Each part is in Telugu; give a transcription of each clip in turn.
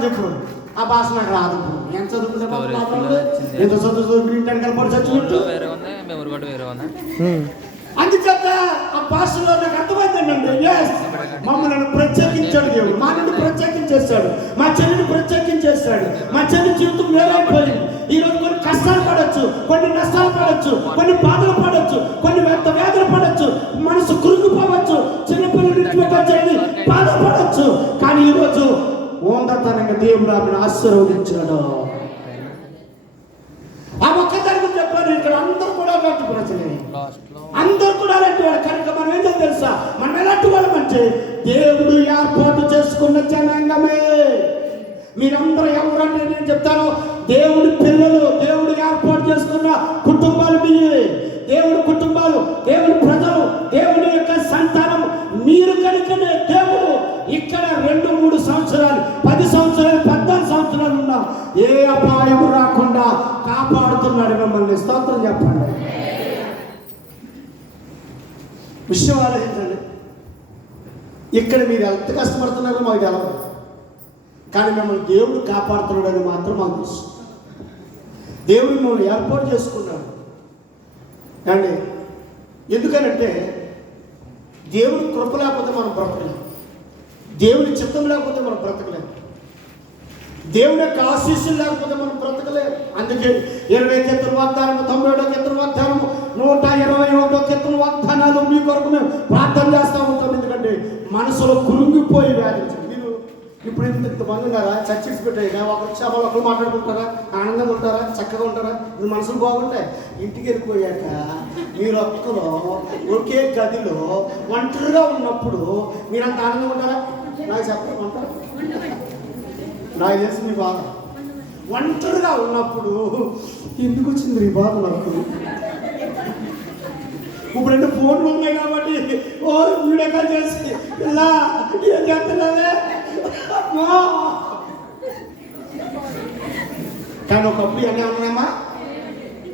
మాట్లాడతాను చెప్పు. ఆ భాష నాకు రాదు. ఎంత చదువుకుంటే ఎంత చదువు ఇంటానికి వెళ్ళిపోయి చచ్చినట్టు అందుచేత ఆ భాషలో నాకు అర్థమైందండి. మమ్మల్ని ప్రత్యేకించాడు దేవుడు, మా నుండి ప్రత్యేకించేస్తాడు, మా చెల్లిని ప్రత్యేకించేస్తాడు. మా చెల్లి జీవితం మేలైపోయింది. ఈరోజు కొన్ని కష్టాలు పడవచ్చు, కొన్ని నష్టాలు పడవచ్చు, కొన్ని బాధలు పడవచ్చు, కొన్ని వ్యాధులు పడవచ్చు, మనసు కురుకుపోవచ్చు, చిన్నపిల్లలు బాధపడవచ్చు. కానీ ఈరోజు ఓందతనంగా దేవుడు ఆమెను ఆశీర్వదించాడు. ఆ ఒక్కదానికి చెప్పాను. ఇక్కడ అందరూ కూడా అలాంటి ప్రజలే, అందరూ కూడా అలాంటి వాళ్ళు. కనుక మనం ఏదో తెలుసా, మనం ఎలాంటి వాళ్ళమంటే దేవుడు ఏర్పాటు చేసుకున్న జనాంగమే. మీరందరూ ఎవరంటే నేను చెప్తాను, దేవుడి పిల్లలు, దేవుడు ఏర్పాటు చేసుకున్న కుటుంబాలు మీవి. దేవుడి కుటుంబాలు, దేవుడి ప్రజలు, దేవుడి యొక్క సంతానం మీరు. కనుకనే దేవుడు ఇక్కడ 2-3 సంవత్సరాలు, 10 సంవత్సరాలు, 14 సంవత్సరాలు ఉన్నా ఏ అపాయం రాకుండా కాపాడుతున్నాడు మిమ్మల్ని. స్తోత్రం చెప్పండి. విషయం ఆలోచించండి. ఇక్కడ మీరు ఎంత కష్టపడుతున్నారో మాకు తెలవదు, కానీ మిమ్మల్ని దేవుడు కాపాడుతున్నాడని మాత్రం మాకు తెలుసు. దేవుడు మిమ్మల్ని ఏర్పాటు చేసుకున్నాడు అండి. ఎందుకనంటే దేవుడి కృప లేకపోతే మనం బ్రతకలేము, దేవుడి చిత్తం లేకపోతే మనం బ్రతకలేము, దేవుడి యొక్క ఆశీస్సులు లేకపోతే మనం బ్రతకలేము. అందుకే 20 కీర్తన వాగ్దానము, 91 కీర్తన వాగ్దానము, 121 కీర్తన వాగ్దానాలు మీ కొరకు మేము ప్రార్థన చేస్తూ ఉంటాం. ఎందుకంటే మనసులో కురుంగిపోయి వ్యాధి. మీరు ఇప్పుడు ఇంతమంది ఉన్నారా, చర్చస్ పెట్టాయి, ఒకరు మాట్లాడుకుంటారా, ఆనందంగా ఉంటారా, చక్కగా ఉంటారా, మీ మనసులు బాగుంటాయి. ఇంటికి వెళ్ళిపోయాక మీరు ఒక్కలో ఒకే గదిలో ఒంటరిగా ఉన్నప్పుడు మీరు అంత ఆనందంగా ఉంటారా? నాకు చెప్పమంటారా? నాకు తెలిసి మీ బాధ. ఒంటరిగా ఉన్నప్పుడు ఎందుకు వచ్చింది ఈ బాధ నాకు? ఇప్పుడు 2 ఫోన్లు ఉన్నాయి కాబట్టి వీడియో కాల్ చేసి ఇలా ఏం చేస్తున్నావే. కానీ ఒకప్పుడు ఎలా ఉన్నామా,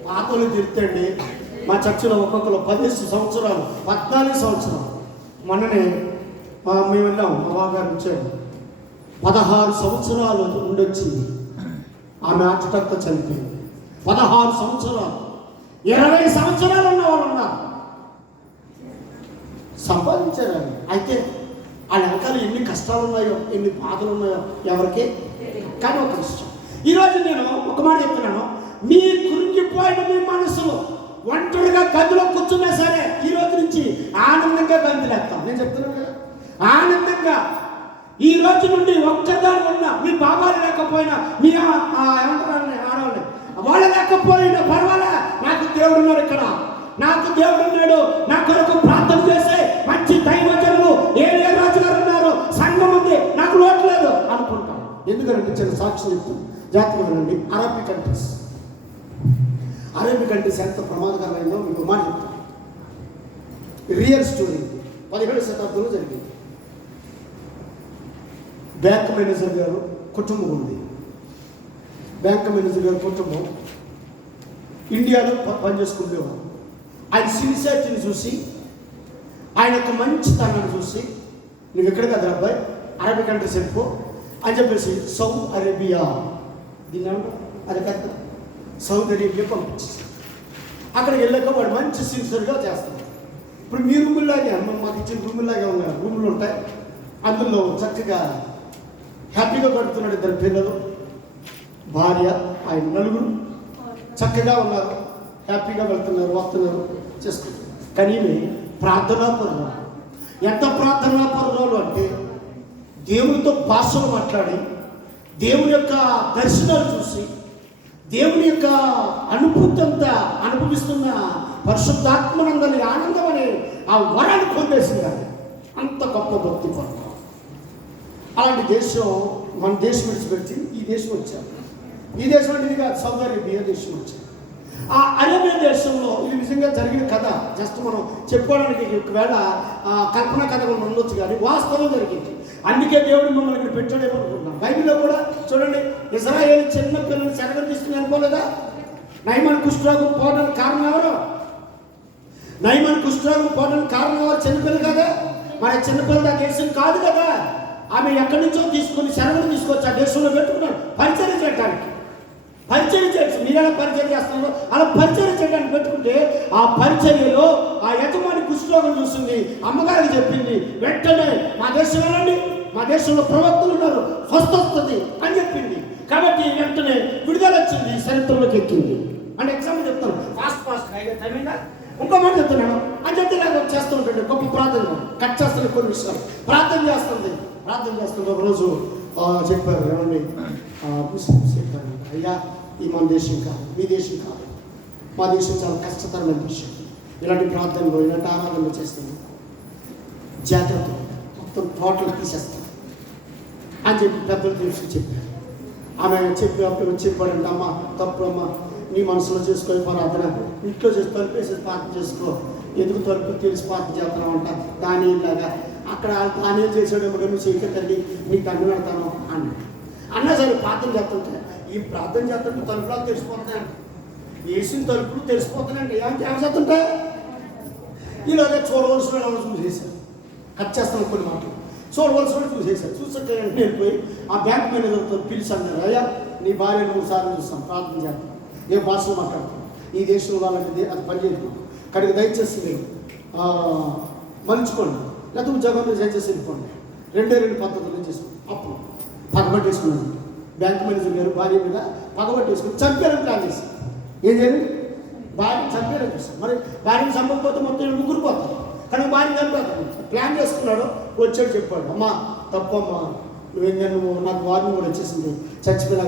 పాతలు తిరుతండి. మా చర్చిలో ఒక్కొక్కరు 10 సంవత్సరాలు, 14 సంవత్సరాలు. మొన్ననే మేము వెళ్ళాం, మా బాగారు వచ్చాడు. 16 సంవత్సరాలు ఉండొచ్చింది. ఆమె ఆటటతో చనిపోయింది. 16 సంవత్సరాలు, 20 సంవత్సరాలు ఉన్న వాళ్ళు ఉన్నారు, సంపాదించారు. అయితే ఆ వెనకాల ఎన్ని కష్టాలు ఉన్నాయో, ఎన్ని బాధలు ఉన్నాయో ఎవరికి. కానీ ఒక విషయం, ఈరోజు నేను ఒక మాట చెప్తున్నాను. మీ కురింగిపోయిన మీ మనసులో ఒంటరిగా గదిలో కూర్చున్నా సరే ఈ రోజు నుంచి ఆనందంగా గంతులేస్తాం. నేను చెప్తున్నాను కదా, ఆనందంగా ఈ రోజు నుండి ఒక్కదాని ఉన్న మీ బాబాలు లేకపోయినా, మీ ఆడవాళ్ళు వాళ్ళు లేకపోయినా పర్వాలే, నాకు దేవుడు ఉన్నాడు ఇక్కడ, నాకు దేవుడు ఉన్నాడు, నా కొరకు ప్రార్థన చేసే మంచి దైవజనులు ఏ రాజు గారు ఉన్నారు, సంఘం ఉంది, నాకు లోటు లేదు అనుకుంటాం. ఎందుకంటే చిన్న సాక్షి చెప్తాను. జాతీయ నుండి అరబిక్ కంట్రీస్ ఎంత ప్రమాదకరమైందో మీకు మాట చెప్తాను. Real story. 17వ శతాబ్దంలో జరిగింది. బ్యాంక్ మేనేజర్ గారు కుటుంబం ఉంది. బ్యాంక్ మేనేజర్ గారు కుటుంబం ఇండియాలో పనిచేసుకుంటేవారు. ఆయన సిన్సియారిటీని చూసి, ఆయన యొక్క మంచితనాన్ని చూసి, నువ్వు ఎక్కడ కదా అబ్బాయి, అరబిక్ కంట్రీస్ వెళ్ళిపో అని చెప్పేసి సౌదీ అరేబియా, దీని అది పెద్ద సౌదీ అరేబియా పంపించేసి అక్కడికి వెళ్ళాక వాడు మంచి సిన్సియర్గా చేస్తాడు. ఇప్పుడు మీ రూముల్లాగే, మాకు ఇచ్చిన రూముల్లాగే ఉన్నాయి, రూములు ఉంటాయి. అందులో చక్కగా హ్యాపీగా గడుపుతున్నాడు. 2 పిల్లలు, భార్య, ఆయన 4 చక్కగా ఉన్నారు, హ్యాపీగా వెళ్తున్నారు, వస్తున్నారు, చేసుకుంటారు. కానీ ప్రార్థనా పరురాలు. ఎంత ప్రార్థనా పరురాలు అంటే దేవునితో భాషలు మాట్లాడి, దేవుని యొక్క దర్శనాలు చూసి, దేవుని యొక్క అనుభూతి అంతా అనుభవిస్తున్న పరిశుద్ధాత్మనందని ఆనందం అనే ఆ వరాన్ని పొందేసింది. అంత గొప్ప భక్తి పరురాలు. అలాంటి దేశం మన దేశం విడిచిపెట్టి ఈ దేశం వచ్చారు. ఈ దేశం అంటే ఇది కాదు, సౌదీ అరేబియా దేశం వచ్చారు. ఆ అరేబియా దేశంలో ఇది నిజంగా జరిగిన కథ. జస్ట్ మనం చెప్పుకోవడానికి ఒకవేళ కల్పన కథ ఉండొచ్చు, కానీ వాస్తవం జరిగింది. అందుకే దేవుడు మిమ్మల్ని ఇక్కడ పెట్టాడేమో అనుకుంటున్నాం. బైబిల్లో కూడా చూడండి, ఇజ్రాయేల్ చిన్న పిల్లలు చెరగలు తీసుకుని వెళ్ళిపోలేదా? నయమాన్ కుష్ఠరోగం పోవడానికి కారణం ఎవరు? నయమాన్ కుష్ఠరోగం పోవడానికి కారణం ఎవరు? చిన్నపిల్లలు కదా. మరి చిన్నపిల్లలు ఆ దేశం కాదు కదా. ఆమె ఎక్కడి నుంచో తీసుకొని శరణను తీసుకొచ్చి ఆ దేశంలో పెట్టుకున్నాడు పరిచయం చేయడానికి. పరిచయం చేయొచ్చు, మీరు ఎలా పరిచయం చేస్తున్నారో అలా పరిచయం చేయడానికి పెట్టుకుంటే ఆ పరిచర్యలో ఆ యజమాని కుష్ఠరోగం చూసింది, అమ్మగారికి చెప్పింది. వెంటనే మా దేశం వెళ్ళండి, మా దేశంలో ప్రవక్తలు ఉన్నారు, స్వస్థ వస్తుంది అని చెప్పింది. కాబట్టి వెంటనే విడుదల వచ్చింది, చరిత్రలోకి ఎక్కింది. అంటే ఎగ్జాంపుల్ చెప్తాను, ఫాస్ట్ ఇంకో మాట చెప్తున్నాను. అని చెప్తే నాకు చేస్తూ ఉంటుంది గొప్ప ప్రార్థన, కట్ చేస్తుంది కొన్ని విషయాలు, ప్రార్థన చేస్తుంది. ఒకరోజు చెప్పారు, ఏమండి ముస్లిమ్స్ చెప్పారు, అయ్యా ఈ మన దేశం కాదు, మీ దేశం కాదు, మా దేశం చాలా కష్టతరమైన దేశం, ఇలాంటి ప్రార్థనలు ఇలాంటి ఆరాధనలు చేస్తుంది, జాగ్రత్త, మొత్తం టోటల్ తీసేస్తాం అని చెప్పి పెద్దలు తెలిసి చెప్పారు. ఆమె చెప్పారంటే, అమ్మ తప్పు అమ్మ, నీ మనసులో చేసుకొని ప్రార్థన, ఇంట్లో చేసి తలుపేసి ప్రార్థన చేసుకో, ఎందుకు తలుపు తెలిసి ప్రార్థన చేస్తున్నావు అంట. దాని ఇలాగా అక్కడ తానే చేసాడేమో నువ్వు చేయక తల్లి నీకు దండ పెడతాను అన్నా సరే ప్రార్థన చేస్తుంటే, ఈ ప్రార్థన చేస్తుంటే తలుపులా తెలిసిపోతున్నాయండి, వేసిన తలుపులు తెలిసిపోతున్నాయండి. ఏం చేస్తుంటే ఇలాగే చూడవలసిన చూసేసారు, కట్ చేస్తాను కొన్ని మాటలు, చూడవలసిన చూసేసారు. చూస్తుంటే వెళ్ళిపోయి ఆ బ్యాంక్ మేనేజర్తో పిలిచి అన్నారు, అయ్యా నీ భార్య 3 సార్లు చూస్తాం, ప్రార్థన చేస్తాం, ఏ భాషలో మాట్లాడతాం, ఈ దేశంలో వాళ్ళకి అది పనిచేయదు, కడిగి దయచేసి మీరు మలుచుకోండి, లేకపోతే ఉద్యోగంలో దయచేసి వెళ్ళిపోండి, 2 పద్ధతులు చేసుకోండి. అప్పుడు పగబట్టేసుకున్నాను. బ్యాంక్ మేనేజర్ గారు భార్య మీద పగబట్టేసుకుని చంపారని ప్లాన్ చేశారు. ఏం చేయాలి? భార్య చంపారని చూస్తాం. మరి భార్యని చంపకపోతే మొత్తం 3 పోతారు, కానీ భార్య చంపేస్తాను ప్లాన్ చేసుకున్నాడు. వచ్చాడు చెప్పాడు, అమ్మా తప్పమ్మా, నువ్వు నాకు వారిని కూడా వచ్చేసింది, చచ్చిపోయినా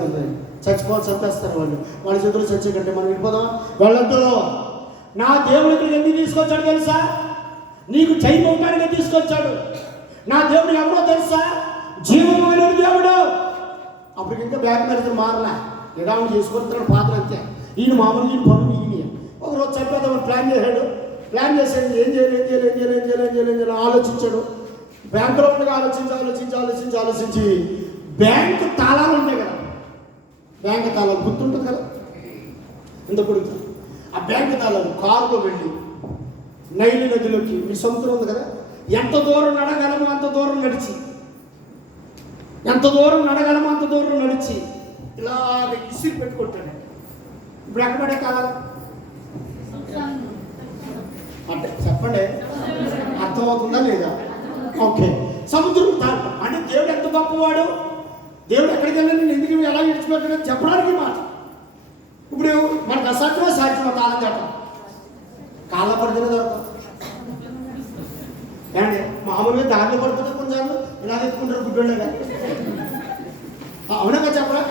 చచ్చిపోవాలి, చంపేస్తారు వాళ్ళ చేతులు చచ్చే కంటే మనం వెళ్ళిపోదాం. వెళ్ళొద్దు. నా దేవుడు ఇక్కడికి ఎందుకు తీసుకొచ్చాడు తెలుసా? నీకు చేయడానికి తీసుకొచ్చాడు. నా దేవుడు ఎవడో తెలుసా? జీవమైన దేవుడు. అప్పటికి ఇంకా బ్యాంక్ మేనేజర్ మారలా, ఎడావుడు చేసుకుంటున్నాడు పాత్ర అంతే. ఈయన మామూలు ఈయన పనులు ఈయన. ఒకరోజు చంపేద్దామని ప్లాన్ చేశాడు. ఏం చేయాలి ఆలోచించాడు. బ్యాంకులో ఉండగా ఆలోచించి బ్యాంకు తాళాలు ఉంటాయి కదా, బ్యాంకు తాళాలు గుర్తుంటుంది కదా, ఇంత పొడుగు ఆ బ్యాంకు తాళాలు కారులో వెళ్ళి నైలు నదిలోకి, మీ సముద్రం ఉంది కదా, ఎంత దూరం నడగలమో అంత దూరం నడిచి ఇలాగ ఇసిరి పెట్టుకుంటాడు. ఇప్పుడు ఎక్కడ పడే తాళాలు అంటే చెప్పండి, అర్థమవుతుందా లేదా? ఓకే, సముద్రం తాళం అంటే దేవుడు ఎంత గొప్పవాడు, దేవుడు ఎక్కడికి వెళ్ళి నేను ఎందుకు ఎలా విడిచిపెట్టాడని చెప్పడానికి మాట. ఇప్పుడు మనకు అసాధ్యమో సాధ్యమో తాళం చెప్పడం, కాళ్ళ పడితేనే దొరకదు. ఏమండి మామూలుగా దారిలో పడిపోతే కొన్నిసార్లు ఇలా ఎత్తుకుంటారు గుడ్డోళ్ళగా, అవునగా చెప్పరా?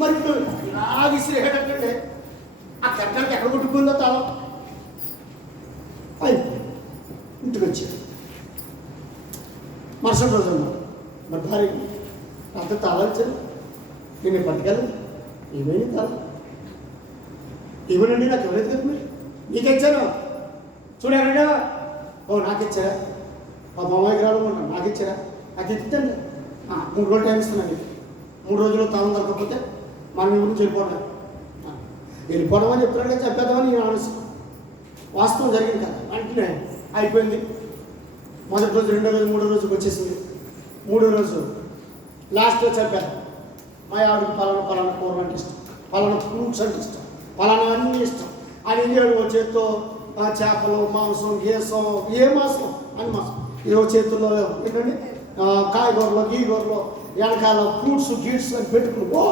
మరి ఇప్పుడు ఇలా విసిరేటంటే ఆ కట్టడానికి ఎక్కడ కొట్టుకుందో తాళం అయిపోయి ఇంటికి వచ్చాడు. మరుసటి రోజు అన్నాడు మరి భార్యకి, అంత తాళాలు ఇచ్చాను, నేను పట్టుకెళ్ళను, ఏమైంది తాళం ఏమనండి, నాకు ఎవరైతే కదా మీరు నీకు ఇచ్చాను చూడారండి. ఓ నాకు ఇచ్చారా? మా మామయ్య గ్రామం ఉన్నాను, నాకు ఇచ్చారా? నాకు ఇచ్చండి, 3 రోజులు టైం ఇస్తున్నాను. 3 రోజుల్లో తాళం దొరకకపోతే మనం ఈ గురించి వెళ్ళిపోవడం అని చెప్తున్నాడు కానీ చెప్పేద్దామని నేను ఆలోచన. వాస్తవం జరిగింది కదా, అంటే అయిపోయింది. మొదటి రోజు, 2వ రోజు, 3వ రోజుకి వచ్చేసింది. 3వ రోజు లాస్ట్లో చెప్పాను, మా ఆవిడకి పలానా కూర అంటే ఇష్టం, పలానా ఫ్రూట్స్ అంటే ఇష్టం, పలానా అన్నీ ఇష్టం అని ఇండియాడు చేత్తో చేపలు, మాంసం, గేసం, ఏ మాంసం అని మాంసం, ఏవో చేతుల్లో ఏంటండి కాయగూరలో, గీగూరలో, వెనకాల ఫ్రూట్స్ గీట్స్ అని పెట్టుకుని ఓ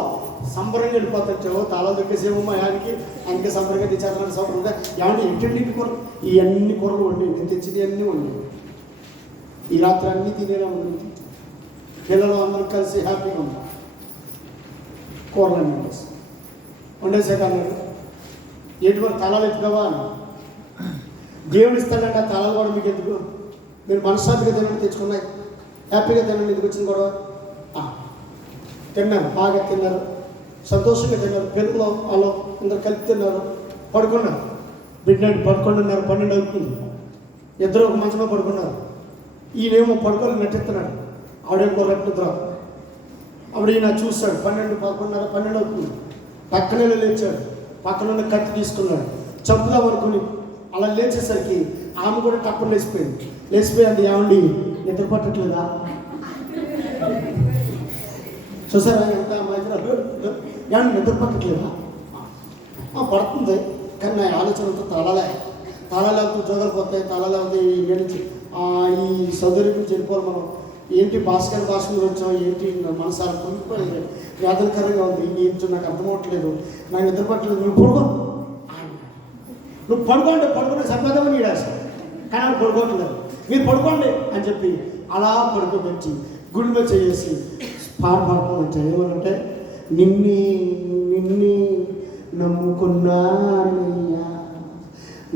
సంబరంగా వెళ్ళిపోతాడు. తాళాలు దొరికేసేమో మా యాడికి, అందుకే సంబరంగా తెచ్చేస్తున్నాడు. సంబరంగా ఏమంటే ఇంటి కూరలు, ఇవన్నీ కూరలు వండి, నేను తెచ్చింది అన్నీ వండి, ఈ రాత్రి అన్నీ తినేలా ఉండి పిల్లలు అందరూ కలిసి హ్యాపీగా ఉంటారు. కూరలన్నీ వండేసాక అన్నాడు, ఎటువంటి తాళాలు ఎత్తుకోవా అని. దేవుడు ఇస్తాడంటే ఆ తాళాలు కూడా మీకు ఎందుకు, మీరు మనశ్శాంతిగా తినండి, తెచ్చుకున్నాయి హ్యాపీగా తినండి, ఎందుకు వచ్చింది గొడవ. తిన్నారు, బాగా తిన్నారు, సంతోషంగా తిన్నారు, పిల్లలు వాళ్ళు అందరు కలిపి తిన్నారు, పడుకున్నారు. బిడ్డ పడుకుంటున్నారు, 12 అవుతుంది, ఇద్దరు ఒక మంచంలో పడుకున్నారు. ఈయనేమో పడుకొని నటిస్తున్నాడు, ఆవిడేమో రెట్టుద్రా. అప్పుడు ఈయన చూస్తాడు, 12, 11:30, 12 అవుతుంది. పక్కనే లేచాడు, పక్కన కత్తి తీసుకున్నాడు, చంపుదాం అనుకుని అలా లేచేసరికి ఆమె కూడా టక్కున లేచిపోయింది. లేచిపోయింది, ఏమండి నిద్ర పట్టట్లేదా? చూసారా ఎంత అమ్మాయి ఏమన్నా నిద్ర పట్టట్లేదా? పడుతుంది, కానీ నా ఆలోచనతో తాళాలేకపోతే ఉద్యోగాలు పోతాయి, తాళాలేకపోతే ఇంటి నుంచి ఈ సౌదర్యం నుంచి వెళ్ళిపోవాలి మనం. ఏంటి భాస్కర్ వచ్చాం, ఏంటి మనసారి పొంగిపోయింది, వేదనకరంగా ఉంది, ఏంటో నాకు అర్థమవట్లేదు, నాకు నిద్ర పట్టలేదు. నువ్వు పడుకుంటే సంపాదమని ఈడాసాను, కానీ ఆయన పడుకోవట్లేదు. మీరు పడుకోండి అని చెప్పి అలా పడుకోబెట్టి గుడిలో చేసి పాడుకోమంటే ఏమనంటే, నిన్నే నమ్ముకున్నానయ్యా,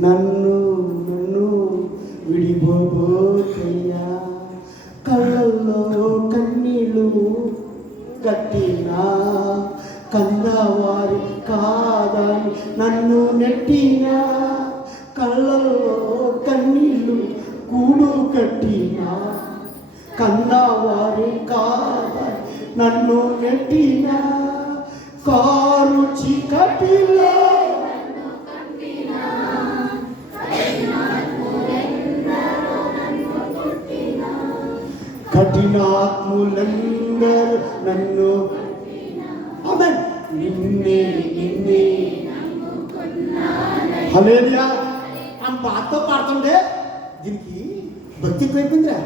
నన్ను విడిపోబోకయ్యా, కళ్ళల్లో కన్నీళ్ళు కట్టినా కన్నవారి కాదని నన్ను నెట్టినా, కళ్ళల్లో కన్నీళ్ళు కూడు కట్టినా కన్నవారి కాదని నన్ను నెట్టినా, కారు చీకటిలో కఠినాత్ములందరూ నన్ను ఆమేన్ నిన్నే హల్లెలూయా ఆ పాటతో పాడుతుంటే దీనికి భక్తి ఎక్కువైపోయిందిరా,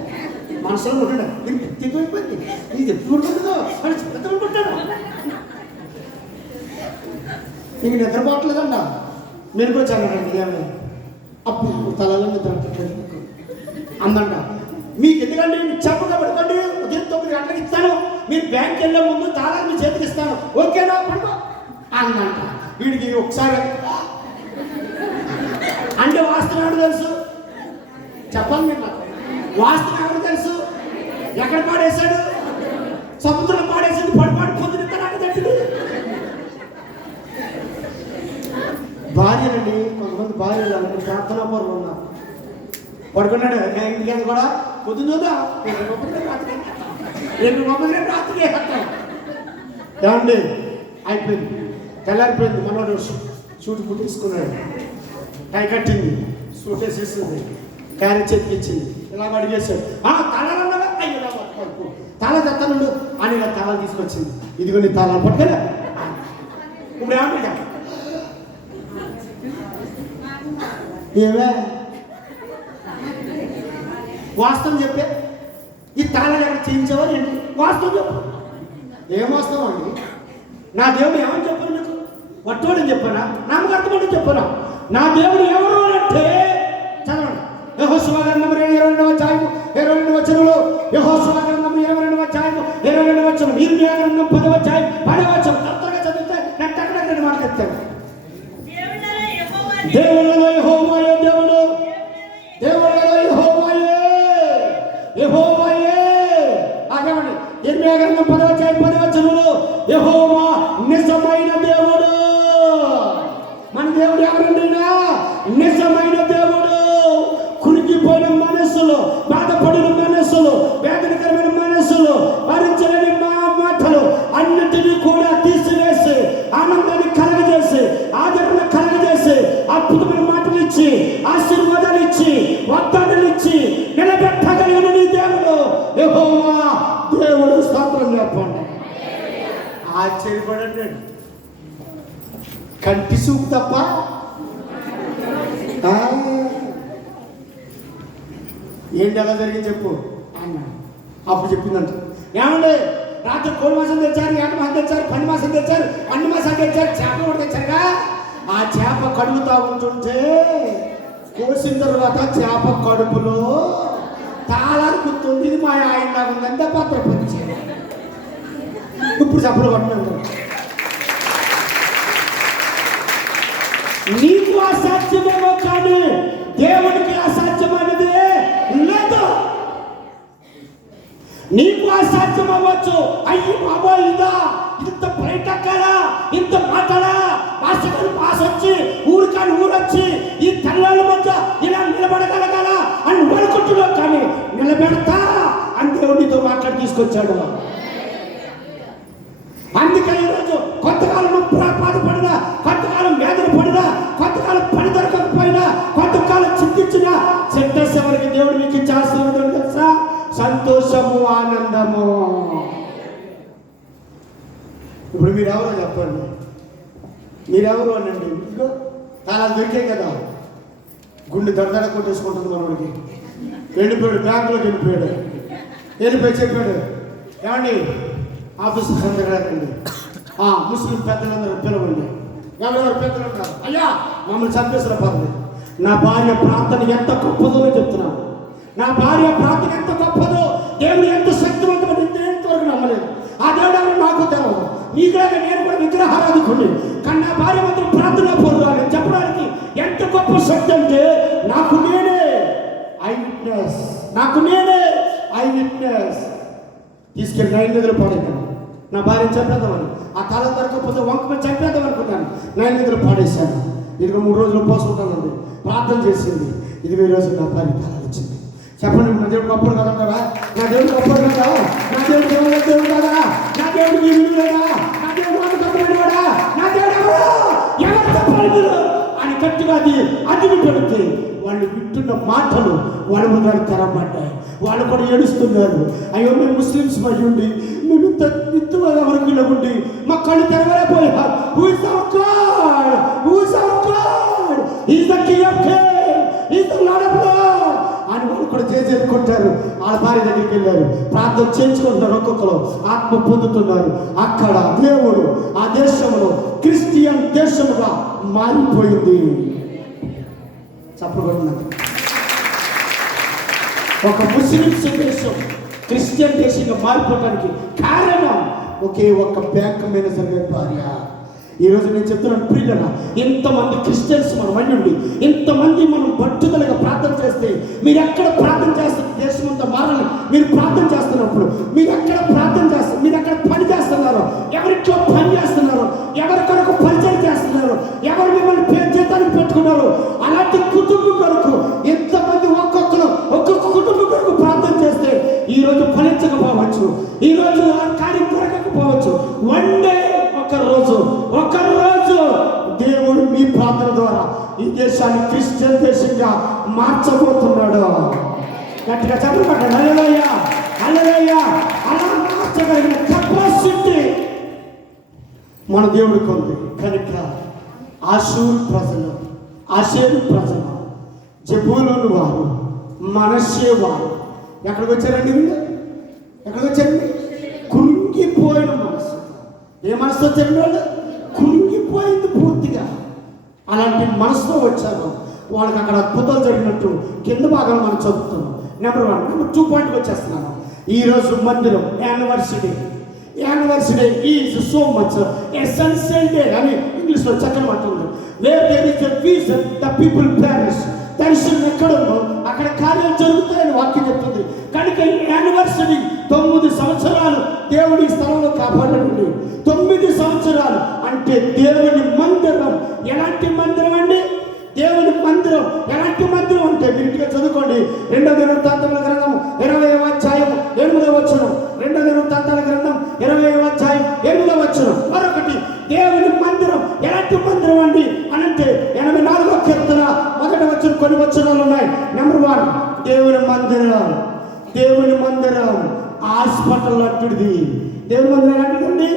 మనసులో ఉంటాడు, దీనికి భక్తి ఎక్కువైపోయింది. ఇది ఎప్పుడు ఉంటుందో అని చెప్తాను. ఇంక నిద్రపోవట్లేదంట, నేను కూడా చదవండి ఏమైనా అప్పుడు తలలో నిద్ర అందంట. మీకు ఎందుకంటే చెప్పగా పెడకండి, ఉదయం 9 గంటలకు ఇస్తాను, మీరు బ్యాంక్ వెళ్ళే ముందు తాళాలు మీ చేతికి ఇస్తాను, ఓకేనా పడుకో అందంట. వీడికి ఒకసారి అంటే వాస్తవం తెలుసు, చెప్పాలి మీరు నాకు, వాస్తవం ఎవరు తెలుసు, ఎక్కడ పాడేశాడు, సముద్రంలో పాడేసాడు, పడిపాడు పొద్దునిస్తాడు తట్టింది. భార్యనండి, కొంతమంది భార్యలు ప్రార్థనా పరులు ఉన్నారు, పడుకున్నాడు ఇంటికి కూడా పొద్దున చూద్దా 2 రాత్రి ఏమండి అయిపోయింది, తెల్లారిపోయింది. మనోడు సూట్ పుట్టించుకున్నాడు, టై కట్టింది, సూట్ వేసేసింది, క్యారెట్ చేతికి ఇచ్చింది, ఇలా అడిగేశాడు. తాళాలన్నా తాళ తెత్తనుండు అని ఇలా తాళాలు తీసుకొచ్చింది, ఇదిగో నీ తాళాలు పట్టుకోలే. ఇప్పుడు ఏమంటా ఏమే వాస్తవం చెప్పే, ఈ తాళాలు ఎక్కడ చేయించేవారు ఏంటి, వాస్తవం చెప్పు. ఏం వాస్తవం అండి? నా దేవుడు ఏమని చెప్పాను మీకు? వట్టోడని చెప్పానా, నామకర్థమని చెప్పానా? నా దేవుడు ఎవరు అంటే చదవండి, యెహోషువ గ్రంథం 22వ అధ్యాయం 22వ వచనంలో, యెహోషువ గ్రంథం 22వ అధ్యాయం 22వ వచనం, ఇర్మియా గ్రంథం 10వ అధ్యాయం 10వ వచనం. తొందరగా చదివితే నాకు టక్కన మాట్లాడతాను. దేవుళ్ళలో యెహోవాయే దేవుడు, దేవుళ్ళలో యెహోవాయే. ఆగండి, ఇర్మియా గ్రంథం 10వ అధ్యాయం 10వ వచనంలో, యెహోవా నిజమైన దేవుడు. మన దేవుడు ఎవరండి? నిజమైన దేవుడు. కునికిపోయిన మనస్సులు, బాధపడిన మనస్సులు, వేదనకరమైన మనస్సులు, భరించలేని మాటలు అన్నిటినీ కూడా తీసివేసి ఆనందాన్ని కలగజేసి, ఆదరణ కలగజేసి, అద్భుతమైన మాటలు ఇచ్చి, ఆశీర్వాదాలు ఇచ్చి, వాగ్దానాలు ఇచ్చి నిలబెట్టగలిగిన నీ దేవుడు యెహోవా దేవుడు. స్తోత్రం చెప్పండి. ఆశ్చర్యపడండి, కంటి చూపు తప్ప ఏంటి ఎలా జరిగింది చెప్పు అన్న. అప్పుడు చెప్పిందంట, ఏమండి రాత్రి కోడి మాసం తెచ్చారు, ఏట మాసం తెచ్చారు, పంది మాసం తెచ్చారు, అన్ని మాసాలు తెచ్చారు, చేప కూడా తెచ్చారుగా. ఆ చేప కడుగుతా ఉంటుంటే కోసిన తర్వాత చేప కడుపులో తాళాలు గుర్తుంది, ఇది మా ఆయన లాగా ఉందంటే భద్రపరిచారు. ఇప్పుడు చెప్పలు పట్టినంత నీకు అసాధ్యమేమో, కానీ దేవుడికి అసాధ్యమైనది లేదు. నీకు అసాధ్యం అవ్వచ్చు, అయ్యి బాబా ఇదా ఇంత బయటక్కడా, ఇంత మాటలా, భాష వచ్చి ఊరికాని ఊరొచ్చి ఈ తెల్లాళ్ళ మధ్య ఇలా నిలబడగలగాల అని అనుకుంటున్నావు, కానీ నిలబెడతా అని దేవుడితో మాట్లాడి తీసుకొచ్చాడు. అందుకే ఈరోజు కొంతకాలం బాధపడినా, కొంతకాలం వేదన పడినా, కొంతకాలం పని దొరకకపోయినా, కొంతకాలం చింతించినా, చిట్ట చివరికి దేవుడు మీకు ఇచ్చే ఆశీర్వాదం తెలుసా? సంతోషము, ఆనందము. ఇప్పుడు మీరెవరో చెప్పండి, మీరెవరు అనండి. ఇంకో తాళాలు దొరికాయి కదా, గుండె దడదడ కొట్టేసుకుంటుంది మనోడికి. వెళ్ళిపోయాడు, బ్యాంకులోకి వెళ్ళిపోయి చెప్పాడు, ఏమండి ఆఫీసర్స్ అందరూ రాకండి, ముస్లిం పెద్దలందరూ పిలవండి. ఎవరెవరు పెద్దలు ఉన్నారు? అయ్యా మమ్మల్ని చంపేసిన పర్లేదు, నా భార్య ప్రార్థన ఎంత గొప్పదో చెప్తున్నాను. నా భార్య ప్రార్థన ఎంత గొప్పదో, దేవుడు ఎంత శక్తివంతమని ఇంతవరకు నమ్మలేదు. ఆ దేవుడు ఎవరు నాకు తెలియదు, నీకులాగా నేను కూడా విగ్రహారాధకుడిని, కానీ నా భార్య మాత్రం ప్రార్థన పొందాలని చెప్పడానికి ఎంత గొప్ప శక్తి అంటే నాకు నేనే ఐ విట్నెస్. తీసుకెళ్ళి 9 నిధులు పాడేశాను. నా భార్య చంపేద్దామని, ఆ తల దొరకకపోతే వంక మీద చంపేద్దాం అనుకున్నాను. 9 నిధులు పాడేశాను. ఇదిగో 3 రోజులు పోసుకుంటానండి. ప్రార్థన చేసింది. ఇది 20 రోజులు నా భార్య తల వచ్చింది. చెప్పండి, నా దేవుడు గొప్పడు కదంటారా? నా దేవుడు గొప్పడు కదా? నా దేవుడు దేవుడు కదా? నా దేవుడు వీరుడు కదా? నా దేవుడు వాడు గొప్పవాడా? నా దేవుడు ఎవరు చెప్పాలి మీరు అని గట్టిగా అదిని పెడితే వాళ్ళు వింటున్న మాటలు వాళ్ళ ముందు తెరబడ్డాయి. వాళ్ళు కూడా ఏడుస్తున్నారు. అయ్యో మేము ముస్లిమ్స్ మరి ఉండి మేము ఇంత వరకు ఉండి మా కళ్ళు తెరవలేకపోయా. Who is our God? Who is our God? He is the King of Kings. He is the Lord of Lords. అని వాళ్ళు కూడా చేసి కొట్టారు. వాళ్ళ భార్య దగ్గరికి వెళ్ళారు, ప్రార్థన చేయించుకుంటున్నారు. ఒక్కొక్కరు ఆత్మ పొందుతున్నారు. అక్కడ దేవుడు ఆ దేశంలో క్రిస్టియన్ దేశముగా మారిపోయింది. చెప్పబడినది ఒక ముస్లిమ్స్ దేశం క్రిస్టియన్ దేశంగా మారిపోవడానికి కారణం ఒకే ఒక్క బ్యాంక్ మేనేజర్ గారి భార్య. ఈరోజు నేను చెప్తున్నాను ప్రియులరా, ఇంతమంది క్రిస్టియన్స్ మనం అయ్యండి, ఇంతమంది మనం పట్టుదలగా ప్రార్థన చేస్తే, మీరు ఎక్కడ ప్రార్థన చేస్తారు దేశం అంతా మారాలి. మీరు ప్రార్థన చేస్తున్నప్పుడు మీరు ఎక్కడ ప్రార్థన చేస్తారు, మీరు ఎక్కడ పని చేస్తున్నారో, ఎవరికో పని చేస్తున్నారో, ఎవరి కొరకు పరిచయం చేస్తున్నారో, ఎవరు మిమ్మల్ని జీతానికి పెట్టుకున్నారో, అలాంటి కుటుంబం కొరకు ఎంతమంది ఒక్కొక్క కుటుంబం కొరకు ప్రార్థన చేస్తే ఈరోజు ఫలించకపోవచ్చు, ఈరోజు ఆ కార్యం జరగకపోవచ్చు. వన్ డే ఒక రోజు దేవుడు మీ ప్రార్థన ద్వారా ఈ దేశాన్ని క్రిస్టియన్ దేశంగా మార్చబోతున్నాడు. గట్టిగా చెప్పండి హల్లెలూయా, హల్లెలూయా. అలా మార్చగలిగిన కెపాసిటీ మన దేవుడికి ఉంది. కనుక ఆషేరు ప్రజలు జెబూలూను వారు, మనష్షే వారు ఎక్కడికి వచ్చారండి? ఎక్కడికి వచ్చారండి? కృంగిపోయిన మనసు. ఏ మనసుతో వచ్చారండి వాళ్ళు? కృంగిపోయింది పూర్తిగా. అలాంటి మనసుతో వచ్చారు. వాళ్ళకి అక్కడ అద్భుతాలు జరిగినట్టు కింద భాగంలో మనం చదువుతున్నాం. నెంబర్ 1. నెంబర్ 2 పాయింట్కి వచ్చేస్తున్నాను. ఈరోజు మందిరం anniversary is so much essential day అని ఇంగ్లీష్లో చక్కని మాట ఉంది. Where there is a vision the people perish. దర్శనం ఎక్కడుందో అక్కడ కార్యాలు జరుగుతాయని వాక్యం చెప్తుంది. కనుక యానివర్సరీ 9 సంవత్సరాలు దేవుడి స్థలంలో కాపాడండి. 9 సంవత్సరాలు అంటే దేవుని మందిరం. ఎలాంటి మందిరం అండి? దేవుని మందిరం ఎలాంటి మందిరం అంటే మీరు ఇంటిగా చదువుకోండి. 2వ దినవృత్తాంతముల గ్రంథం 20వ అధ్యాయం 8వ వచనం. 2వ దినవృత్తాంతాల గ్రంథం 20వ అధ్యాయం 8వ వచనం. మరొకటి దేవుని మందిరం ఎలాంటి మందిరం అండి అనంటే 84వ కీర్తన 1వ వచనం కొన్ని వచనాలు ఉన్నాయి. నెంబర్ 1 దేవుని మందిరం హాస్పిటల్ లాంటిది. దేవుని మందిరం ఎలాంటిదండి?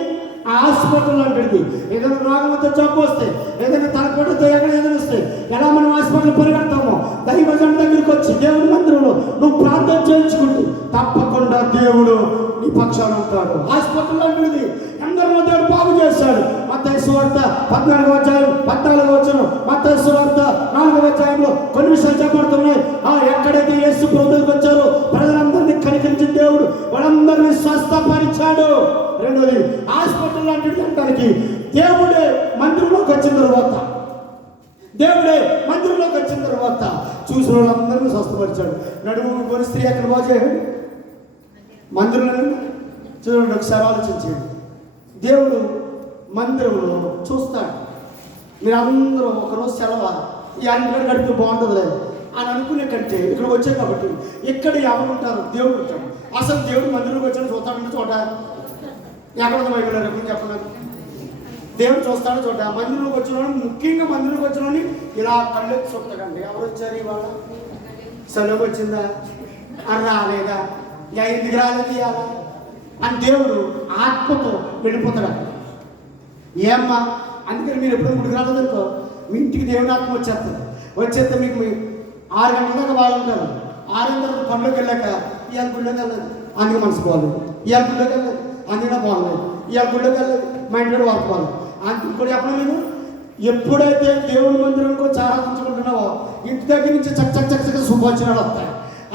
హాస్పిటల్ లాంటిది. ఏదైనా రోగంతో జబ్బు వస్తే, ఏదైనా తలపోటుతో ఏదైనా వస్తే ఎలా మనం హాస్పిటల్ పరిగెడతామో, దైవజనుడి దగ్గరికి వచ్చి దేవుని మందిరంలో నువ్వు ప్రార్థన చేయించుకుంటే తప్పకుండా దేవుడు నీ పక్షాన ఉంటాడు. హాస్పిటల్ లాంటిది. అందరూ దేవుడు బాగు చేశాడు. మత్తయి సువార్త 14వ అధ్యాయం 14వ వచనం, మత్తయి సువార్త 4వ అధ్యాయంలో కొన్ని విషయాలు చెప్పబడుతున్నాయి. ఎక్కడైతే యేసు ప్రభువుకి వచ్చారో ప్రజలందరినీ కనికరించిన దేవుడు వాళ్ళందరినీ స్వస్థపరిచాడు. రెండోది హాస్పిటల్ లాంటిది అంటానికి దేవుడే మందిరంలోకి వచ్చిన తర్వాత చూసిన వాళ్ళందరినీ స్వస్థపరిచాడు. నడుము కొని స్త్రీ అక్కడ బాగు చేయాడు మందిరంలో. చూడండి, ఒకసారి ఆలోచించండి. దేవుడు మందిరంలో చూస్తాడు. మీరు అందరూ ఒకరోజు సెలవు ఈ అన్నింటిలో గడిపి బాగుంటుంది లేదు అని అనుకునే కంటే ఇక్కడికి వచ్చాయి కాబట్టి ఇక్కడ ఎవరు ఉంటారు? దేవుడు ఉంటాడు. అసలు దేవుడు మందిరంలోకి వచ్చాడు చూస్తాడు చోట ఎక్కడ బయట చెప్పలేదు. దేవుడు చూస్తాడు చోట. మందిరంలోకి వచ్చిన ముఖ్యంగా మందిరంలోకి వచ్చిన ఇలా కళ్ళెత్తి చూస్తాడండి. ఎవరు వచ్చారు ఇవాళ? సెలవు వచ్చిందా అని రాలేదా? ఎందుకు రాలేదు ఇవాళ అని దేవుడు ఆత్మతో వెళ్ళిపోతాడు. ఏమ్మా అందుకని మీరు ఎప్పుడు గుడికి రాలేదనుకో మీ ఇంటికి దేవుని ఆత్మ వచ్చేస్తే మీకు 6 గంటల దాకా బాగుంటారు. 6 గంటల తర్వాత పనులోకి వెళ్ళాక ఇవాళ గుళ్ళోకి వెళ్ళలేదు అందుకే మనసు బాగలేదు, ఇవాళ గుళ్ళోకి వెళ్ళలేదు అందుకే బాగలేదు, ఇవాళ గుళ్ళోకి వెళ్ళలేదు మా ఇంట్లో వర్క్ బాగలేదు. ఇంకోటి చెప్పడం నేను ఎప్పుడైతే దేవుని మందిరంకి వచ్చి ఆరాధించుకుంటున్నావో ఇంటి దగ్గర నుంచి చక్క శుభవచనాలు వస్తాయి.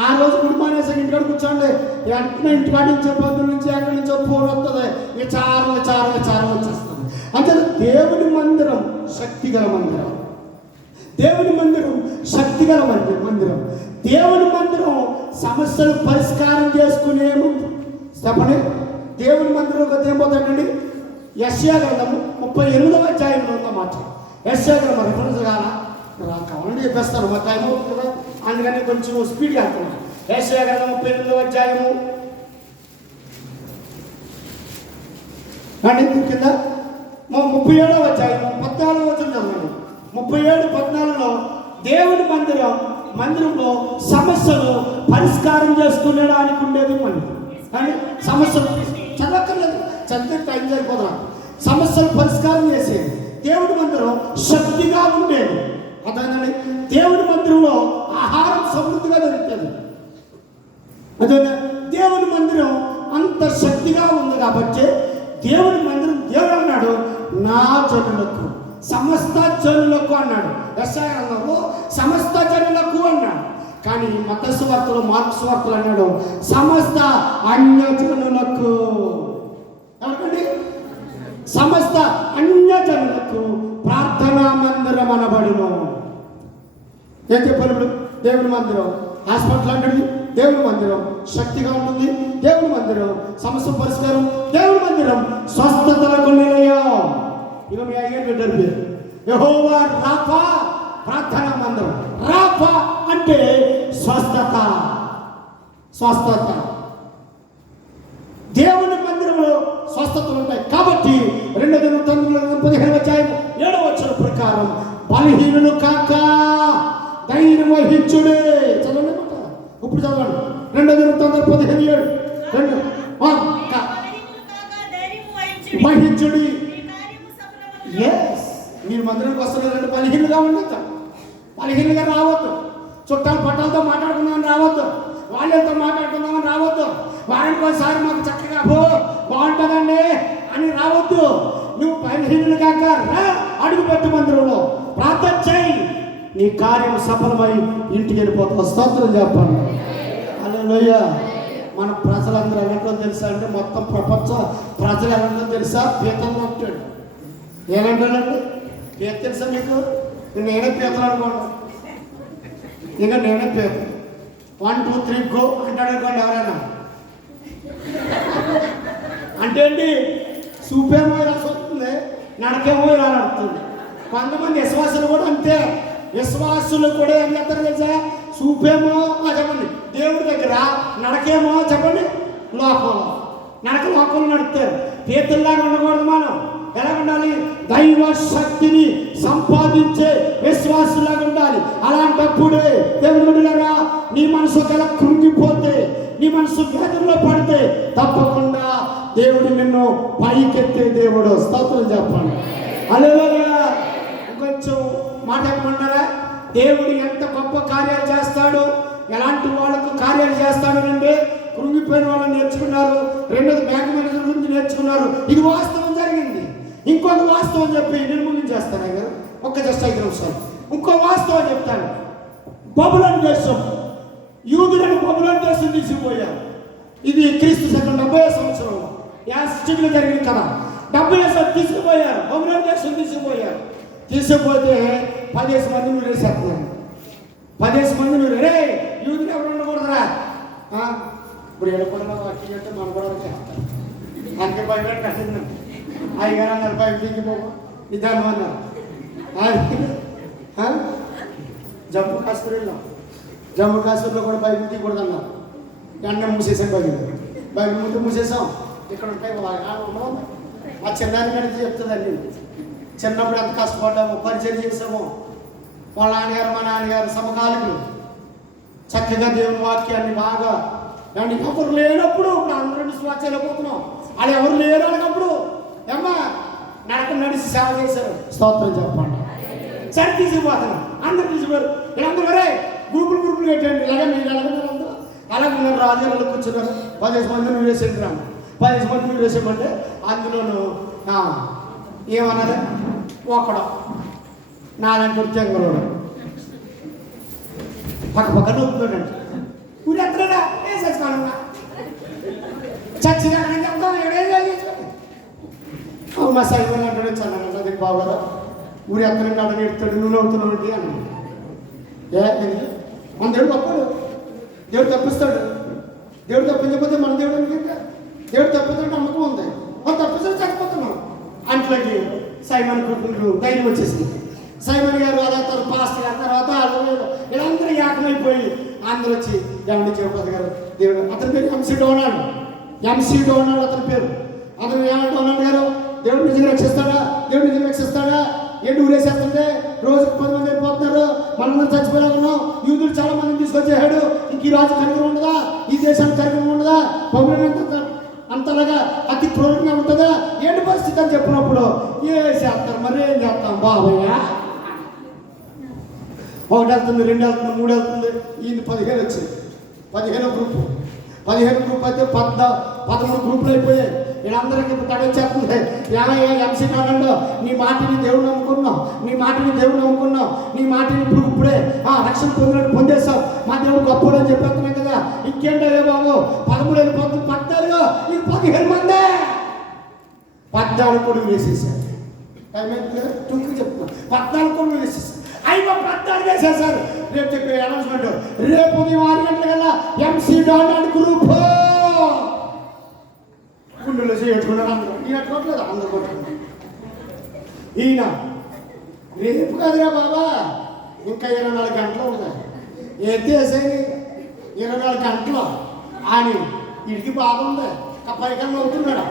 ఆ రోజు గుడి మానేసి ఇంటికాడ కూర్చోండి, వెంటనే ఇంటికాడ నుంచి పొద్దున్న నుంచి ఎక్కడి నుంచో ఫోన్ వస్తుంది, విచారం వచ్చేస్తుంది. అంటే దేవుని మందిరం శక్తిగల మందిరం, దేవుని మందిరం శక్తిగల మందిరం, దేవుని మందిరం సమస్యలు పరిష్కారం చేసుకునే మందిరం. చెప్పండి, దేవుని మందిరం ఏం పోతాడండి? యెషయా గ్రంథము 38వ అధ్యాయంలో ఉన్న మాట. యెషయా గ్రంథం రిఫరెన్స్ కావాలంటే చెప్పేస్తాను, మా టైం అవుతుంది కదా, అందుకని కొంచెం స్పీడ్గా వెళ్తున్నాను. యెషయా గ్రంథం 38వ అధ్యాయము కింద 37వ అధ్యాయము 14వ వచనం చదవండి. 37:14లో దేవుని మందిరంలో సమస్యలు పరిష్కారం చేసుకునేడానికి ఉండేది మందిరం. కానీ సమస్యలు చదవక్కర్లేదు, చదివితే టైం సరిపోదా. సమస్యలు పరిష్కారం చేసేది దేవుని మందిరం శక్తిగా ఉండేది. అదేనండి, దేవుని మందిరంలో ఆహారం సమృద్ధిగా దొరుకుతుంది. అదే దేవుని మందిరం అంత శక్తిగా ఉంది కాబట్టి దేవుని మందిరం దేవుడు అన్నాడు నా జనులకు, సమస్త జనులకు అన్నాడు. యెషయా గ్రంథంలో సమస్త జనులకు అన్నాడు. కానీ మత్తయి సువార్తలో మార్కు సువార్తలు అన్నాడు సమస్త అన్యజనులకు. ఎవరికండి? సమస్త అన్యజనులకు ప్రార్థనా మందిరం అనబడును. ఏం చెప్పారు ఇప్పుడు? దేవుని మందిరం హాస్పిటల్ అంటుంది, దేవుని మందిరం శక్తిగా ఉంటుంది, దేవుని మందిరం సమస్య పరిష్కారం, దేవుని మందిరం స్వస్థతలకు నిలయం. ఇక మీ అయ్యే బిడ్డల పేరు యెహోవా రాఫా, ప్రార్థనా మందిరం. రాఫా అంటే స్వస్థత. దేవుని మందిరంలో స్వస్థతలు ఉంటాయి. కాబట్టి 2 దినవృత్తాంతముల 15వ అధ్యాయం 7వ వచనం ప్రకారం బలహీనులు కాక ధైర్యం వహించుడే. చదవండి, ఇప్పుడు చదవండి. 2 దినవృత్తాంతముల 15:7 వహించుడి. మీరు మందిరంకి వస్తున్నారంటే బలహీనులుగా ఉండొచ్చు, బలహీనంగా రావద్దు. చుట్టాలు పట్టాలతో మాట్లాడుకుందామని రావద్దు, వాళ్ళతో మాట్లాడుకుందామని రావద్దు, వారానికి ఒకసారి మాకు చక్కగా బాగుంటుందండి అని రావద్దు. నువ్వు బలహీనులు కాక అడుగు పెట్టు, మందిరంలో ప్రార్థన చేయి, నీ కార్యం సఫలమై ఇంటికి వెళ్ళిపోతావు. స్తోత్రం చెప్పండి. హల్లెలూయా. మన ప్రజలందరూ ఎలాంటో తెలుసా అంటే, మొత్తం ప్రపంచ ప్రజలు ఎలాంటో తెలుసా? పీతలు అంటాడు. ఏమంటాడండి? పీత తెలుసా మీకు? నేనే పీతలు అనుకోండి, ఇంకా నేనే పీత. 1 2 3 గో అంటాడు అనుకోండి ఎవరైనా. అంటే అండి చూపేమో ఇలా వస్తుంది, నడకేమో ఇలా నడుస్తుంది. కొంతమంది విశ్వాసులు కూడా అంతే. విశ్వాసులు కూడా ఏం చేస్తారు తెలుసా? చూపేమో చెప్పండి దేవుడి దగ్గర, నడకేమో చెప్పండి లోకంలో. నడక లోకంలో నడుస్తారు. పీతల్లాగా ఉండకూడదు. మనం ఎలా ఉండాలి? దైవ శక్తిని సంపాదించే విశ్వాసులాగా ఉండాలి. అలాంటప్పుడే దేవుని బిడ్డలారా, నీ మనసు ఒకవేళ కృంగిపోతే, నీ మనసు వేదనలో పడితే తప్పకుండా దేవుడు నిన్ను పైకెత్తే దేవుడు. స్తోత్రం చెప్పండి. హల్లెలూయా. ఇంకొంచెం మాట చెప్పమంటారా? దేవుడు ఎంత గొప్ప కార్యాలు చేస్తాడు, ఎలాంటి వాళ్ళకు కార్యాలు చేస్తాడు అంటే, కృంగిపోయిన వాళ్ళని నేర్చుకున్నారు, రెండోది బ్యాంక్ మేనేజర్ గురించి నేర్చుకున్నారు. ఇది వాస్తవం జరిగింది. ఇంకొక వాస్తవం చెప్పి నేను ముగించేస్తాను కదా, జస్ట్ 5 నిమిషాలు. ఇంకో వాస్తవం చెప్తాను. బబులోను దేశం, యూదులను బబులోను దేశం తీసుకుపోయారు. ఇది క్రీస్తు శకం 70వ సంవత్సరంలో యాస్టిక్లో జరిగింది కదా. 70 తీసుకుపోయారు, బబులోను దేశం తీసుకుపోయారు. తీసుకుపోతే 10 మంది మీరు వేసేస్తున్నారు. 10 మంది మీరు రే యూదులు ఎవరు ఉండకూడదురా. ఇప్పుడు ఎడపడిన వాక్యం అంటే మనం కూడా చేస్తాం. అందుకే భయపెట్టి కట్టింది. అయ్యగారు అన్నారు భయం దిగిపోవు నిదానం అన్నారు. జమ్మూ కాశ్మీర్ వెళ్ళాం. జమ్మూ కాశ్మీర్లో కూడా బైబిల్ తీయకూడదు అన్నారు. వెంటనే మూసేసాం బైబిల్ ముందు మూసేసాం. ఇక్కడ ఉంటాయి మా చిన్నాన్ని కడితే చెప్తుందండి. చిన్నప్పుడు ఎంత కష్టపడ్డాము, పరిచయం చేసాము. వాళ్ళ నాన్నగారు మా నాన్నగారు సమకాలికులు చక్కగా దేవుని వాక్యాన్ని బాగా ఎవరు లేనప్పుడు ఇప్పుడు అందరూ విశ్వాసం వెళ్ళిపోతున్నాం. వాళ్ళు ఎవరు లేరు అన్నప్పుడు ఏమ్మా నడిచి సేవ చేశారు. స్తోత్రం చెప్పండి. సరే తీసుకుపోతాను, అందరు తీసుకుపోయారు. వీళ్ళందరూ వరే గ్రూపులు పెట్టండి, ఇలాగే మీరు అందరూ అలాగే ఉన్నారు. రాజులు కూర్చున్నారు. 15 మందిని వేసేయండి రాము, 15 మందిని వేసేయమంటే అందులోనూ ఏమన్నారు, ఒకడు నాలంటే తెంగలోడు పక్క నవ్వుతున్నాడంటే ఊరి ఎత్తడా ఏ చచ్చిపోనా చచ్చినా చెప్తాను మా సైకిల్ అంటాడు చల్లగా అది బాగోదా ఊరి ఎత్తనంటే అడగ ఎడతాడు నువ్వు నవ్వుతున్నావు ఏంటి అని. మన దేవుడు గొప్పడు, దేవుడు తప్పిస్తాడు. దేవుడు తప్పించకపోతే మన దేవుడు ఎందుకంటే దేవుడు తప్పిస్తాడు నమ్మకం ఉంది. మనం తప్పిస్తే చచ్చిపోతున్నాం. అంట్లోకి సైమన్ కొట్టుకుంటూ ధైర్యం వచ్చేసింది. సైమన్ గారు అలా పాస్టర్ గారు తర్వాత వీళ్ళందరూ ఏకమైపోయి అందరూ వచ్చి దేవుడి జయపతి గారు దేవుడు అతని పేరు ఎంసీ డోనాల్డ్ అతని పేరు. అతను ఏమంటే డోనాల్డ్ గారు దేవుడు నిజంగా రక్షిస్తాడా, దేవుడు నిజంగా రక్షిస్తాడా, ఏంటి ఊరేసేస్తుంటే రోజుకు 10 మంది అయిపోతున్నారు, మనందరూ చచ్చిపోయేలా ఉన్నాం, యూదులు చాలా మందిని తీసుకొచ్చేసాడు, ఇంక ఈ రాజు కరికరం ఉండదా, ఈ దేశానికి కరికరం ఉండదా, పౌరులంత అంతలాగా అతి క్రూరంగా ఉంటుందా, ఏంటి పరిస్థితి అని చెప్పినప్పుడు ఏ చేస్తారు మరి ఏం చేస్తాం బాబయ్య. 1 వెళ్తుంది, 2 వెళ్తుంది, 3 వెళ్తుంది, ఈయన 15 వచ్చింది. 15 గ్రూపు అయితే 13 గ్రూపులు అయిపోయాయి. వీళ్ళందరికీ తడ వచ్చేస్తుంది. ఎంసీ కాలంలో నీ మాటిని దేవుడు నమ్ముకున్నాం, నీ మాటిని ఇప్పుడే రక్షణ పొందేస్తాం, మా దేవుడు గొప్పడు అని చెప్పేస్తున్నాం కదా, ఇంకేంటయ్యా బాబు 13 వెళ్ళిపోతుంది, 14 ఇది 15 మందే 14 కొడుకు వేసేసారు. టుక్కు చెప్తున్నా 14 కొడుకు వేసేసారు. 14 వేసేసారు. రేపు చెప్పే అనౌన్స్మెంట్ రేపు ఉదయం 6 గంటల కల్లా ఎంసీ డోనాల్డ్ గ్రూప్ గుండెలో చేట్టుకున్నాడు. అందరూ ఈయన కొట్టలేదు, అందరూ కొట్టుకున్నారు. ఈయన రేపు కదరా బాబా ఇంకా 24 గంటలు ఉన్నాయి, ఎత్తేసేది 24 గంటలు అని ఇడికి బాగుంది. పైకన్నా అవుతున్నాడు,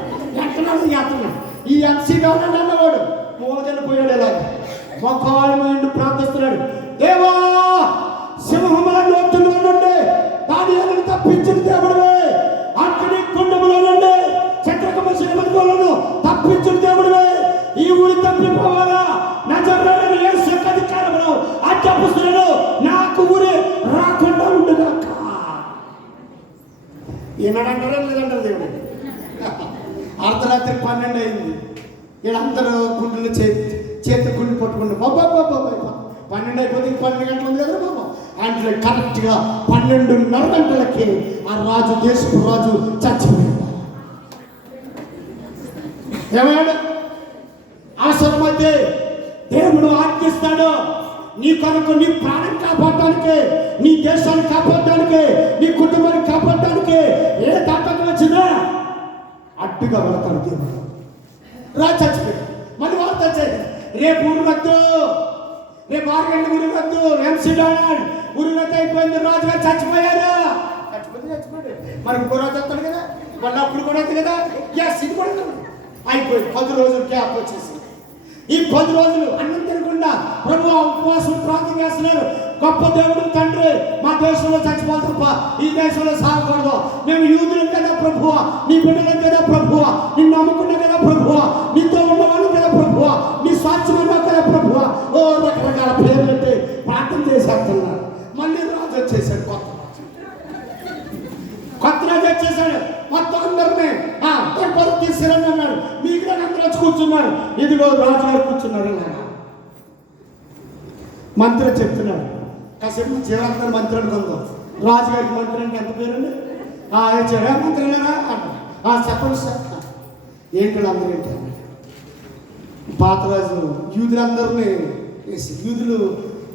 చేస్తున్నాడు. ఈ ఎంసీ డోనాల్డ్ అన్నవాడు మోదెళ్ళిపోయాడు. ఇలాగ మొక్కలు మైండ్ ప్రార్థిస్తున్నాడు, దేవా సింహముల నోటులో నుండి దానియాలను తప్పించిన దేవుడివే, అక్కడి కుండములో నుండి చక్రకము శ్రీమంతులను తప్పించిన దేవుడివే, ఈ ఊరి తప్పిపోవాలా నజరేయుడైన యేసు యొక్క అధికారములో ఆజ్ఞాపిస్తున్నాడు, నాకు ఊరి రాకుండా ఉండుగాక. ఈనాడంటారా లేదంటారు దేవుడు. అర్ధరాత్రి 12 అయింది. వీళ్ళందరూ గుండెలు చేతి గుండె పట్టుకుంటారు. బాబా 12 అయిపోతే 12 గంటలు ఉంది కదా బాబా. అంటే కరెక్ట్గా 12:30 గంటలకి ఆ రాజు దేశపు రాజు చచ్చిపోయాడు. ఏమయ్యాడు? అవసరమైతే దేవుడు ఆజ్ఞిస్తాడు నీ కొరకు, నీ ప్రాణం కాపాడటానికి, నీ దేశాన్ని కాపాడటానికి, నీ కుటుంబాన్ని కాపాడటానికి. ఏ తాపత్రం వచ్చినా అడ్డుగా వెళతాడు దేవుడు. రాజు చచ్చిపోయాడు. మళ్ళీ వాళ్ళు తెచ్చాడు, రేపు ఊరు వద్దు, రేపు 6 గంటల ఊరు వద్దు, ఎంసీ డోనాల్డ్ ఊరు వద్ద అయిపోయింది, రాజుగారు చచ్చిపోయారు. చచ్చిపోయాడు. మరి ఇంకో రోజు వస్తాడు కదా, మళ్ళీ అప్పుడు కూడా వద్దు కదా. ఇది కూడా అయిపోయింది. 10 రోజులు గ్యాప్ వచ్చేసి ఈ 10 రోజులు అన్నం తినకుండా ప్రభు ఉపవాసం ప్రార్థన చేస్తున్నారు. గొప్ప దేవుడు తండ్రి, మా దేశంలో చచ్చిపోవాలి తప్ప ఈ దేశంలో సాగకూడదు. మేము యూదులం కదా ప్రభువ, నీ బిడ్డలం కదా ప్రభువ, నిన్ను నమ్ముకున్నాం కదా ప్రభువ, నీతో ఉన్నవాళ్ళు కదా ప్రభువ, నీ స్వాచ్ఛమన్నా కదా ప్రభువ. ఓ రకరకాల పేర్లు పెట్టి ప్రార్థన చేసేస్తున్నారు. మళ్ళీ రాజు వచ్చేసాడు, కొత్త రాజు వచ్చేసాడు. మొత్తం అందరినీ తీసుకురండి అన్నాడు. మీకు అందరూ వచ్చి కూర్చున్నారు. ఇదిగో రాజుగారు కూర్చున్నారు. ఇలాగా మంత్రి చెప్తున్నాడు, కాసేపు జీవాంతరం మంత్రి అనుకుందాం. రాజుగారికి మంత్రి అంటే ఎంత పేరండి? చెడా మంత్రి అంట. చెప్పండి సార్. ఏంటి అందరూ ఏంటి? పాతరాజు యూదులందరినీ వేసి, యూదులు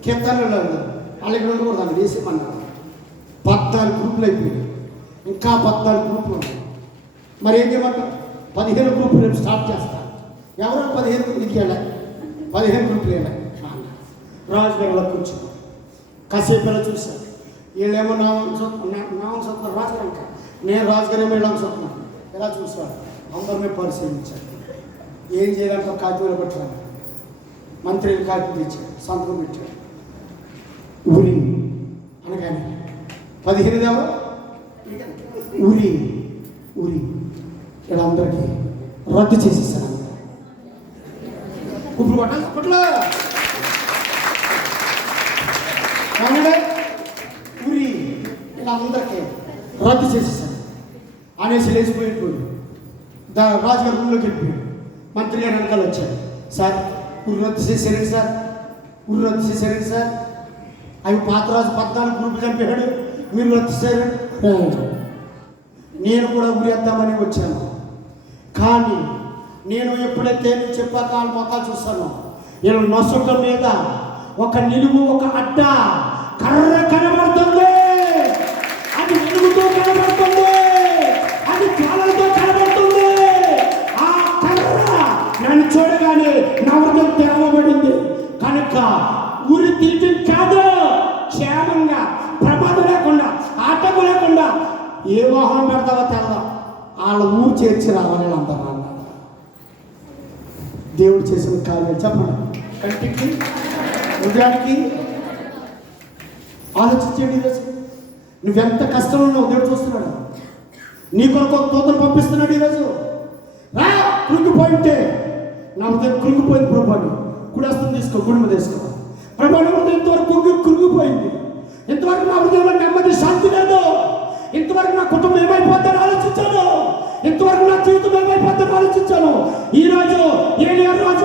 కీర్తనలు అన్నారు, వాళ్ళకి ఉండకూడదు అని వేసేమన్నారు. 14 గ్రూపులు అయిపోయినాయి. ఇంకా 14 గ్రూపులు ఉన్నాయి. మరి ఏం చేయమంటారు? 15 గ్రూపులు రేపు స్టార్ట్ చేస్తారు. ఎవరో 15 గ్రూపులకి వెళ్ళాలి, 15 గ్రూపులు వెళ్ళాలి. రాజుగారు అలా కూర్చున్నారు. కాసేపు ఎలా చూశారు. వీళ్ళేమో నామం చూస్తున్నారు, రాజుగారు ఇంకా నేను రాజుగారు ఏమో ఇలా చూస్తున్నాను. ఎలా చూసాడు? అందరినీ పరిశీలించాడు. ఏం చేయాలంటే కాగితంలో పెట్టాలి. మంత్రి కాగితం ఇచ్చాడు, సంతకం పెట్టాడు. ఊరి అనగానే 15 ఎవరు? ఊరి వీళ్ళందరికీ రద్దు చేసేసారు. ఇప్పుడు కొట్టాలి అప్పట్లో అవునండి. ఊరి వీళ్ళందరికీ రద్దు చేసేసాడు అనేసి లేచిపోయాడు. రాజుగారు రూమ్లోకి వెళ్ళిపోయాడు. మంత్రి గారు వెనకాల వచ్చాడు. సార్ ఊరు రద్దు చేశారండి సార్, ఊరు రద్దు చేశారండి సార్. అవి పాతరాజు 14 గ్రూపులు చంపాడు, మీరు రద్దు చేశారు. నేను కూడా ఊరేద్దామని వచ్చాను, కానీ నేను ఎప్పుడైతే నువ్వు చెప్పాక వాళ్ళ మొక్కలు చూస్తాను, నేను నొసట మీద ఒక నిలువు ఒక అడ్డ కర్ర కనబడుతుంది. అది నిలువుతో కనబడుతుంది, అది జ్వాలలతో కనబడుతుంది. ఆ కర్ర నన్ను చూడగానే నా హృదయం తెరవబడింది. కనుక ఊరి తీయటం కాదు, క్షేమంగా ప్రమాదం లేకుండా ఆటంకం లేకుండా ఏ వాహనం పెడతావో తెల్ల వాళ్ళ ఊరు చేర్చి రావాలి అందరూ అన్నాడు. దేవుడు చేసిన కార్యాలు చెప్పండి. కంటికి హృదయానికి ఆలోచించండి. ఈరోజు నువ్వెంత కష్టంలో ఉన్నావు దేవుడు చూస్తున్నాడు. నీ కొరకు ఒక దూతను పంపిస్తున్నాడు. ఈరోజు రా, కృంగిపోయింటే నా హృదయం కృంగిపోయింది ప్రభాని, కుడేస్తుంది తీసుకో, గుడిమ తీసుకో. ప్రభాని హృదయం ఇంతవరకు కృంగిపోయింది. ఇంతవరకు నా హృదయంలో నెమ్మది శాంతి లేదు. ఇంతవరకు నా కుటుంబం ఏమైపోతుందని ఆలోచించాను, ఇంతవరకు నా జీవితం ఏమైపోతుందని ఆలోచించాను. ఈరోజు ఏలియా రాజు